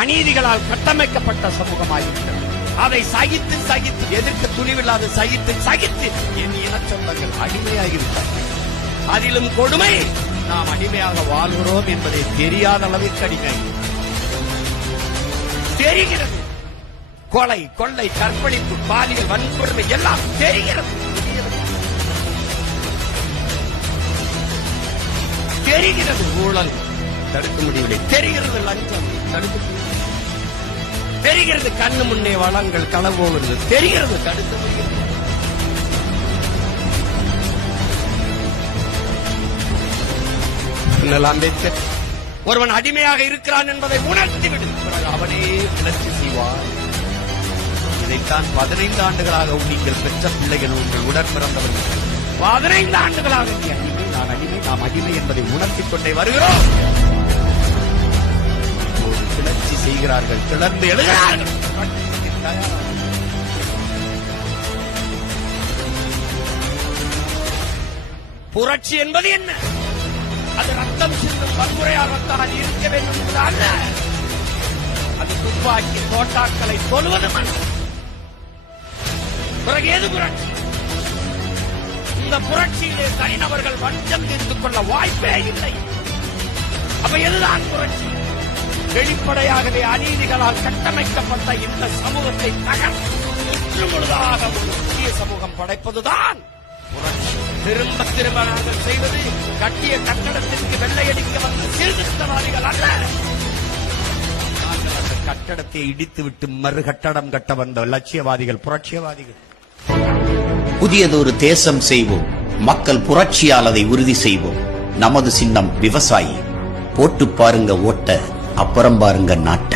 அநீதிகளால் கட்டமைக்கப்பட்ட சமூகமாயிருக்கிறது. அதை சகித்து சகித்து எதிர்க்க துணிவில்லாத சகித்து என் இனச்சொந்தங்கள் அடிமையாகிவிட்டார்கள். அதிலும் கொடுமை, நாம் அடிமையாக வாழ்கிறோம் என்பதை தெரியாத அளவிற்கு அடிமை தெரிகிறது. கொலை, கொள்ளை, கற்பழிப்பு, பாலியல் வன்கொடுமை எல்லாம் தெரிகிறது. தெரிகிறது ஊழல் தடுக்க முடியவில்லை, தெரிகிறது லஞ்சம் தடுக்க முடியவில்லை, தெரிகிறது கண்ணு முன்னே வளங்கள் களவு போகிறது, தெரிகிறது தடுக்க முடியவில்லை. அம்பேத்கர் ஒருவன் அடிமையாக இருக்கிறான் என்பதை உணர்த்திவிடு, அவனே கிளர்ச்சி செய்வார். இதைத்தான் 15 ஆண்டுகளாக நீங்கள் பெற்ற பிள்ளைகள், உங்கள் உடன் பிறந்தவர்கள் 15 ஆண்டுகளாக நீ அடிமை, நான் அடிமை, நாம் அடிமை என்பதை உணர்த்திக் கொண்டே வருகிறோம். கிளர்ச்சி செய்கிறார்கள், கிளர்ந்து எழுகிறார்கள். புரட்சி என்பது என்ன? அது ரத்தம் சிந்தும் வன்முறையால் ரத்தால் இருக்க வேண்டும் என்பது அல்ல. அது துப்பாக்கி தோட்டாக்களை கொல்வதும் அல்ல. பிறகு எது புரட்சி? இந்த புரட்சியிலே தனிநபர்கள் வஞ்சம் தீர்த்துக் கொள்ள வாய்ப்பே இல்லை. அப்ப எதுதான் புரட்சி? வெளிப்படையாகவே அநீதிகளால் கட்டமைக்கப்பட்ட இந்த சமூகத்தை தகர்த்து முழுதாக ஒரு புதிய சமூகம் படைப்பதுதான் புரட்சி. திரும்ப திரும்ப நாங்கள் செய்வது கட்டிய கட்டடத்திற்கு வெள்ளையடிக்க வந்த சீர்திருத்தவாதிகள் அல்ல. நாங்கள் அந்த கட்டடத்தை இடித்துவிட்டு மறு கட்டடம் கட்ட வந்த லட்சியவாதிகள், புரட்சியவாதிகள். புதியதொரு தேசம் செய்வோம், மக்கள் புரட்சியால் அதை உறுதி செய்வோம். நமது சின்னம் விவசாயி. போட்டு பாருங்க ஓட்ட, அப்புறம் பாருங்க நாட்ட.